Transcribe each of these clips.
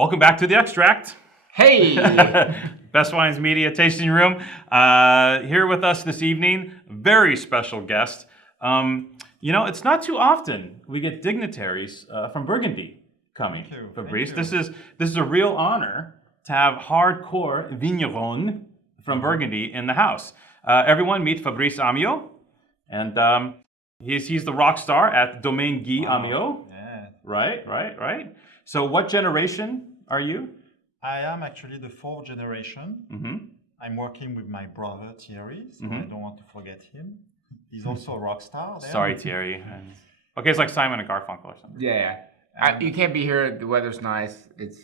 Welcome back to The Extract. Hey! Best Wines Media Tasting Room. Here with us this evening, very special guest. It's not too often we get dignitaries from Burgundy coming. Thank you. Fabrice. Thank you. This is a real honor to have hardcore vigneron from Burgundy in the house. Everyone meet Fabrice Amiot, and he's the rock star at Domaine Guy Amiot. Yeah. Right. So what generation are you? I am actually the fourth generation. Mm-hmm. I'm working with my brother Thierry, so I don't want to forget him. He's also a rock star there. Sorry, Thierry. Okay, it's like Simon and Garfunkel or something. Yeah. You can't be here. The weather's nice. It's,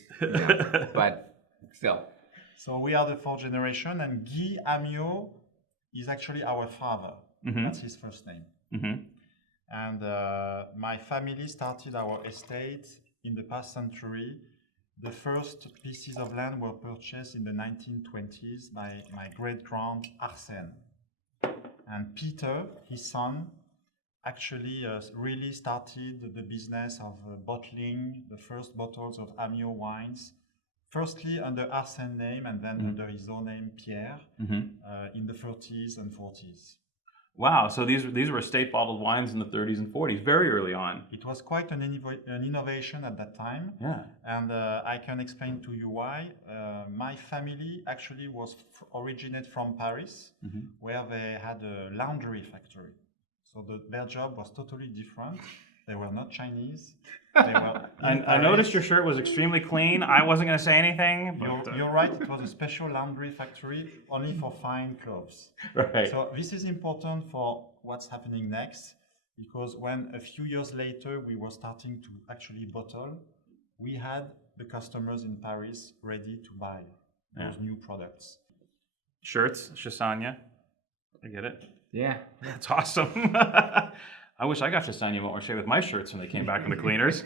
but still. So we are the fourth generation, and Guy Amiot is actually our father. Mm-hmm. That's his first name. Mm-hmm. And my family started our estate in the past century. The first pieces of land were purchased in the 1920s by my great-grand Arsène. And Peter, his son, actually really started the business of bottling the first bottles of Amiot wines, firstly under Arsène name and then under his own name, Pierre, in the 30s and 40s. Wow, so these were estate bottled wines in the 30s and 40s, very early on. It was quite an innovation at that time. Yeah. And I can explain to you why. My family actually was originated from Paris, where they had a laundry factory. So their job was totally different. They were not Chinese. They were I noticed your shirt was extremely clean. I wasn't going to say anything. But, You're right, it was a special laundry factory only for fine clothes. Right. So this is important for what's happening next, because when a few years later we were starting to actually bottle, we had the customers in Paris ready to buy those new products. Shirts, Chassagne. I get it. Yeah. That's awesome. I wish I got Chassagne-Montrachet with my shirts when they came back from the cleaners.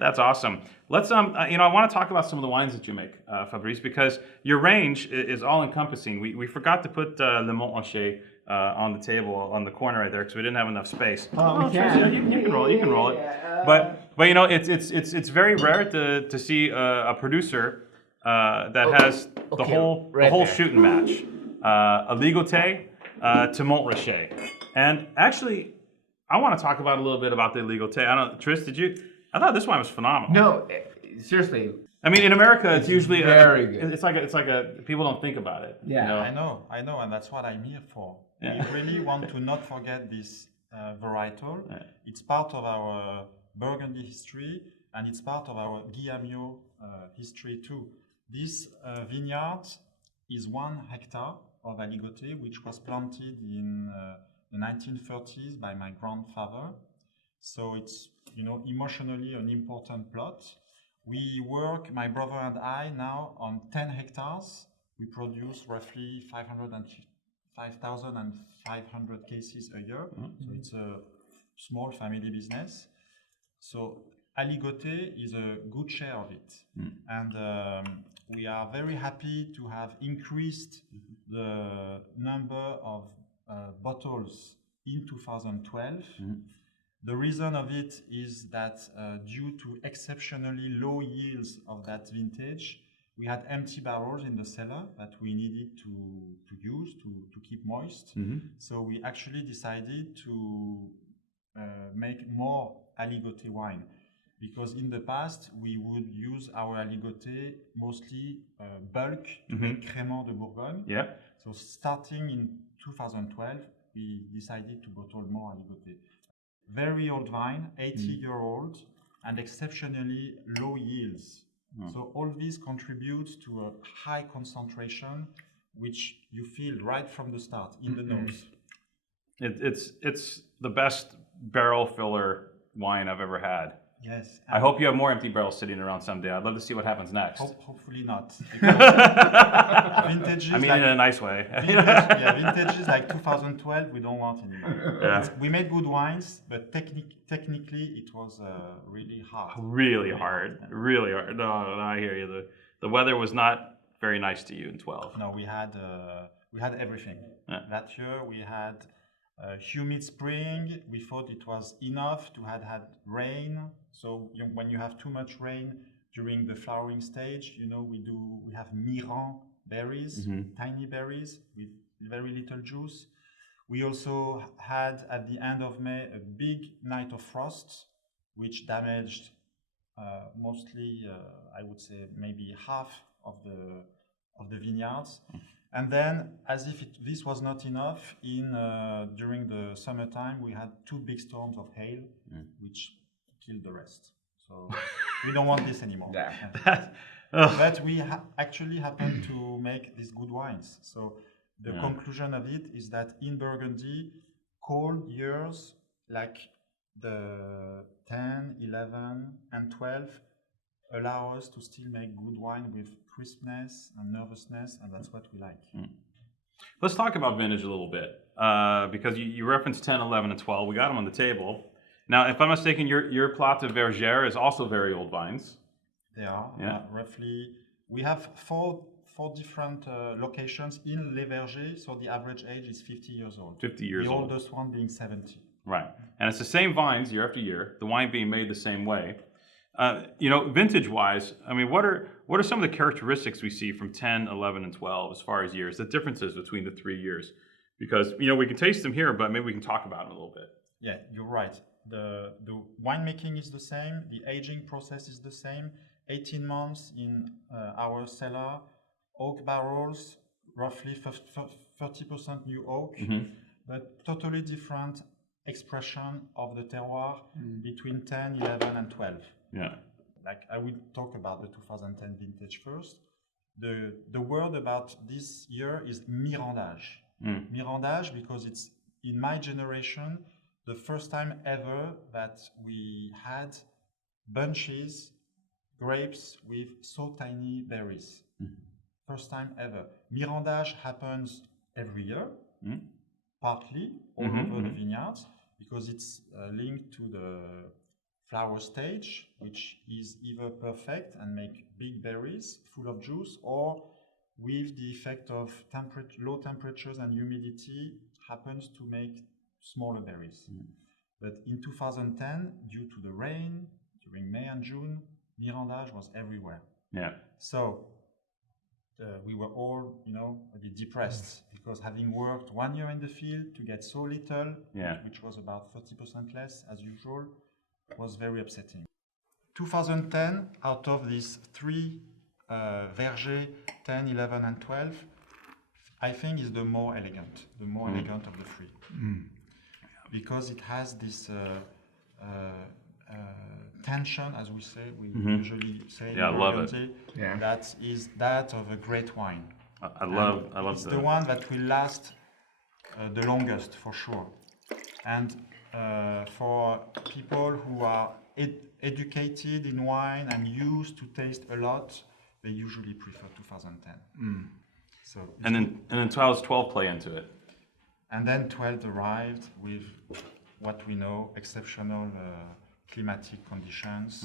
That's awesome. Let's I want to talk about some of the wines that you make, Fabrice, because your range is all encompassing. We forgot to put Le Montrachet on the table on the corner right there because we didn't have enough space. Oh, we can. You can roll. You can roll it. But it's very rare to see a producer that has the whole shooting match. A Ligoté to Montrachet. And actually, I want to talk about a little bit about the Ligoté. Tris, did you? I thought this wine was phenomenal. No, seriously. I mean, in America, it's usually very good. It's like a people don't think about it. Yeah. You know? I know, and that's what I'm here for. Yeah. We really want to not forget this varietal. Yeah. It's part of our Burgundy history, and it's part of our Guy Amiot history too. This vineyard is 1 hectare of Aligoté, which was planted in the 1930s by my grandfather. So it's, emotionally an important plot. We work, my brother and I, now on 10 hectares. We produce roughly 5,500 cases a year. So it's a small family business. So Aligoté is a good share of it. And we are very happy to have increased the number of bottles in 2012. The reason of it is that due to exceptionally low yields of that vintage, we had empty barrels in the cellar that we needed to use to keep moist. So we actually decided to make more Aligoté wine, because in the past we would use our Aligoté mostly bulk to make Crémant de Bourgogne. Yeah. So starting in 2012, we decided to bottle more Aligoté. Very old vine, 80-year-old, and exceptionally low yields. So all this contributes to a high concentration, which you feel right from the start in the nose. It's the best barrel filler wine I've ever had. Yes. I hope you have more empty barrels sitting around someday. I'd love to see what happens next. Hopefully not. Vintages, I mean, like, in a nice way. vintages like 2012, we don't want anymore. Yeah. We made good wines, but technically it was really hard. Really hard. No, I hear you. The weather was not very nice to you in 12. No, we had everything. Yeah. That year we had humid spring. We thought it was enough to had rain. So when you have too much rain, during the flowering stage, you know, we have Miran berries, tiny berries with very little juice. We also had at the end of May a big night of frost, which damaged mostly, I would say, maybe half of the vineyards. And then, as if this was not enough, during the summertime, we had 2 big storms of hail, which killed the rest. So we don't want this anymore. But we actually happened to make these good wines. So the conclusion of it is that in Burgundy, cold years like the 10, 11, and 12 allow us to still make good wine with crispness and nervousness, and that's what we like. Let's talk about vintage a little bit, because you referenced 10, 11, and 12. We got them on the table. Now, if I'm mistaken, your Plate de Vergère is also very old vines. They are, roughly. We have four different locations in Les Vergers, so the average age is 50 years old. 50 years old. The oldest one being 70. Right, and it's the same vines year after year, the wine being made the same way. You know, vintage-wise, I mean, what are some of the characteristics we see from 10, 11, and 12 as far as years, the differences between the 3 years? Because, you know, we can taste them here, but maybe we can talk about them a little bit. Yeah, you're right. The winemaking is the same, the aging process is the same. 18 months in our cellar, oak barrels, roughly 30% new oak, but totally different expression of the terroir between 10, 11, and 12. Yeah. Like I will talk about the 2010 vintage first. The word about this year is mirandage. Mirandage because it's in my generation the first time ever that we had bunches, grapes with so tiny berries. First time ever. Mirandage happens every year, partly all over the vineyards, because it's linked to the flower stage, which is either perfect and make big berries full of juice, or with the effect of low temperatures and humidity happens to make smaller berries. But in 2010, due to the rain during May and June, mirandage was everywhere. Yeah. So we were all, you know, a bit depressed because having worked 1 year in the field to get so little, which was about 30% less as usual, was very upsetting. 2010, out of these 3 Verger, 10, 11, and 12, I think is the more elegant of the 3. Because it has this tension, as we say, we usually say in Burgundy, that is that of a great wine. I love it's the one that will last the longest, for sure. And for people who are educated in wine and used to taste a lot, they usually prefer 2010. So and then 12 play into it. And then 12 arrived with what we know, exceptional climatic conditions,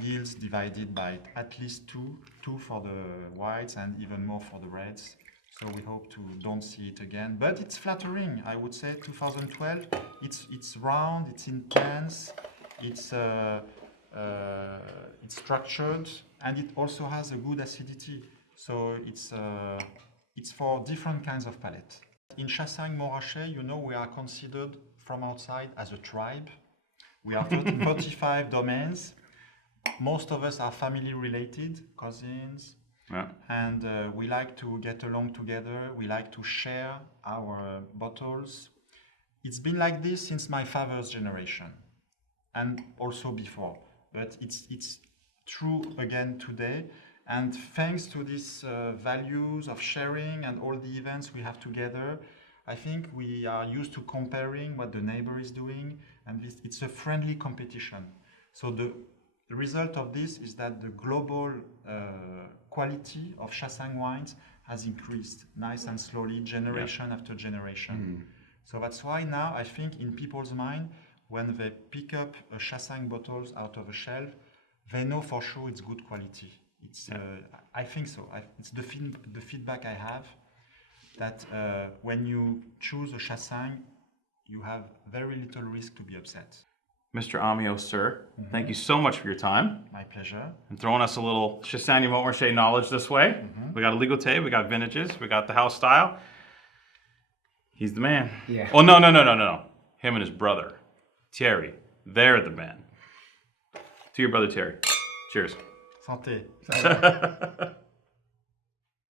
yields divided by at least two for the whites and even more for the reds. So we hope to don't see it again. But it's flattering, I would say. 2012, it's round, it's intense, it's structured, and it also has a good acidity. So it's for different kinds of palate. In Chassagne-Montrachet, you know, we are considered from outside as a tribe. We are 35 domains. Most of us are family related, cousins, and we like to get along together. We like to share our bottles. It's been like this since my father's generation, and also before. But it's true again today. And thanks to these values of sharing and all the events we have together, I think we are used to comparing what the neighbor is doing, and it's a friendly competition. So the result of this is that the global quality of Chassagne wines has increased nice and slowly, generation after generation. So that's why now I think in people's mind, when they pick up a Chassagne bottles out of a shelf, they know for sure it's good quality. I think so. It's the feedback I have, that when you choose a Chassagne, you have very little risk to be upset. Mr. Amiot, sir, thank you so much for your time My pleasure. and throwing us a little Chassagne-Montrachet knowledge this way. We got Elegance, we got vintages, we got the house style. He's the man. Yeah. Oh, no. Him and his brother, Thierry, they're the man. To your brother, Thierry. Cheers. Santé.